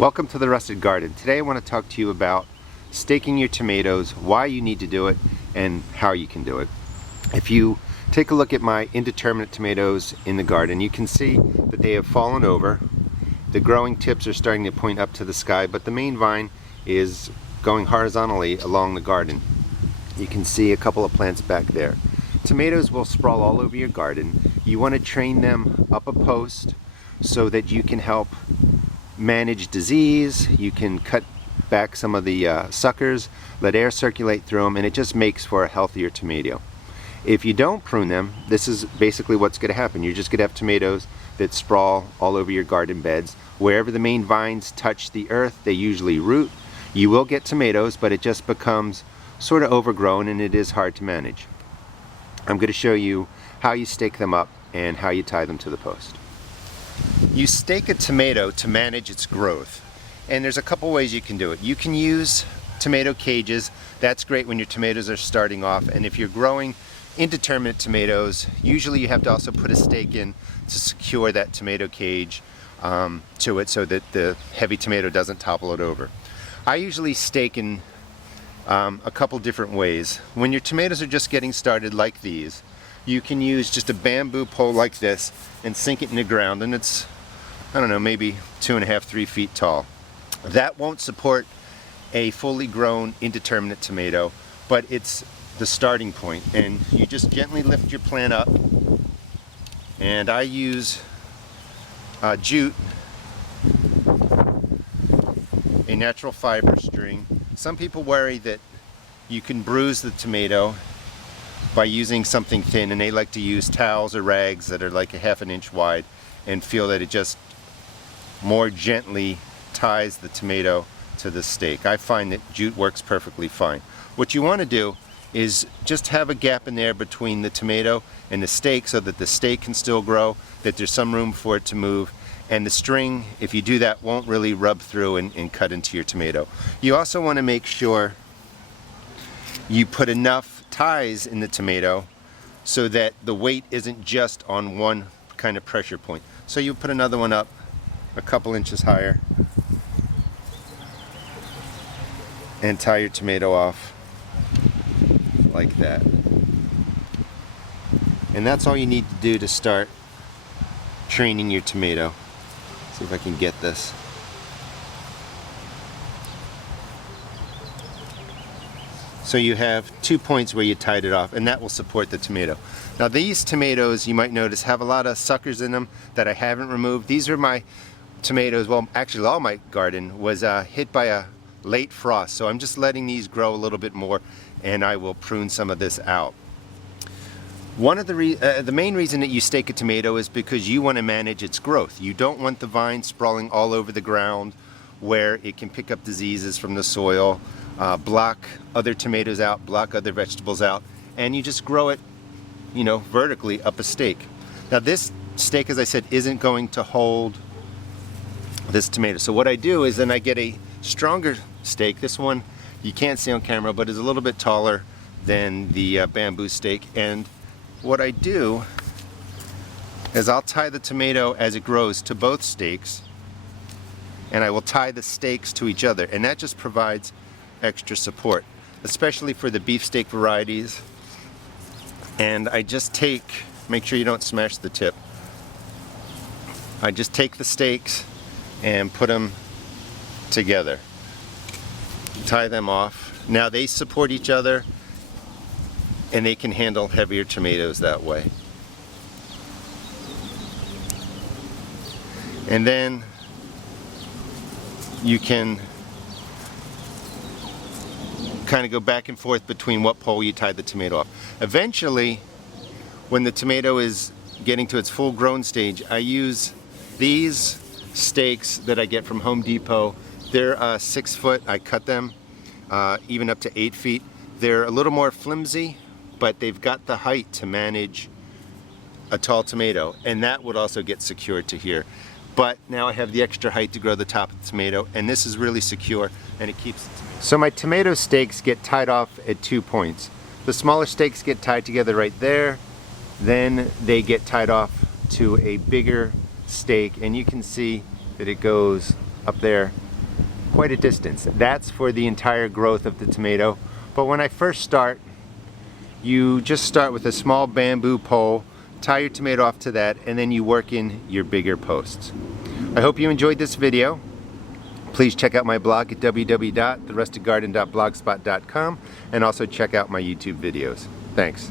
Welcome to the Rusted Garden. Today I want to talk to you about staking your tomatoes, why you need to do it, and how you can do it. If you take a look at my indeterminate tomatoes in the garden, you can see that they have fallen over. The growing tips are starting to point up to the sky, but the main vine is going horizontally along the garden. You can see a couple of plants back there. Tomatoes will sprawl all over your garden. You want to train them up a post so that you can help manage disease. You can cut back some of the suckers, let air circulate through them, and it just makes for a healthier tomato. If you don't prune them, this is basically what's going to happen. You're just going to have tomatoes that sprawl all over your garden beds. Wherever the main vines touch the earth, they usually root. You will get tomatoes, but it just becomes sort of overgrown and it is hard to manage. I'm going to show you how you stake them up and how you tie them to the post. You stake a tomato to manage its growth, and there's a couple ways you can do it. You can use tomato cages. That's great when your tomatoes are starting off, and if you're growing indeterminate tomatoes, usually you have to also put a stake in to secure that tomato cage to it so that the heavy tomato doesn't topple it over. I usually stake in a couple different ways. When your tomatoes are just getting started like these, you can use just a bamboo pole like this and sink it in the ground, and it's, I don't know, maybe 2.5, 3 feet tall. That won't support a fully grown indeterminate tomato, but it's the starting point, and you just gently lift your plant up. And I use jute, a natural fiber string. Some people worry that you can bruise the tomato by using something thin, and they like to use towels or rags that are like 1/2 inch wide and feel that it just more gently ties the tomato to the stake. I find that jute works perfectly fine. What you want to do is just have a gap in there between the tomato and the stake so that the stake can still grow, that there's some room for it to move, and the string, if you do that, won't really rub through and cut into your tomato. You also want to make sure you put enough ties in the tomato so that the weight isn't just on one kind of pressure point. So you put another one up a couple inches higher and tie your tomato off like that. And that's all you need to do to start training your tomato. See if I can get this. So you have 2 points where you tied it off, and that will support the tomato. Now these tomatoes, you might notice, have a lot of suckers in them that I haven't removed. These are my tomatoes, well actually all my garden was hit by a late frost, so I'm just letting these grow a little bit more, and I will prune some of this out. One of the main reason that you stake a tomato is because you want to manage its growth. You don't want the vine sprawling all over the ground where it can pick up diseases from the soil, block other tomatoes out, block other vegetables out, and you just grow it, you know, vertically up a stake. Now this stake, as I said, isn't going to hold this tomato. So what I do is then I get a stronger stake. This one you can't see on camera, but is a little bit taller than the bamboo stake. And what I do is I'll tie the tomato as it grows to both stakes, and I will tie the stakes to each other, and that just provides extra support, especially for the beefsteak varieties. And I just make sure you don't smash the tip. I just take the stakes and put them together, tie them off. Now they support each other, and they can handle heavier tomatoes that way. And then you can kind of go back and forth between what pole you tie the tomato off. Eventually, when the tomato is getting to its full grown stage, I use these stakes that I get from Home Depot. They're 6 foot. I cut them even up to 8 feet. They're a little more flimsy, but they've got the height to manage a tall tomato, and that would also get secured to here. But now I have the extra height to grow the top of the tomato, and this is really secure, and it keeps the tomato. So my tomato stakes get tied off at 2 points. The smaller stakes get tied together right there, then they get tied off to a bigger stake, and you can see that it goes up there quite a distance. That's for the entire growth of the tomato. But when I first start, you just start with a small bamboo pole, tie your tomato off to that, and then you work in your bigger posts. I hope you enjoyed this video. Please check out my blog at www.therustedgarden.blogspot.com and also check out my YouTube videos. Thanks.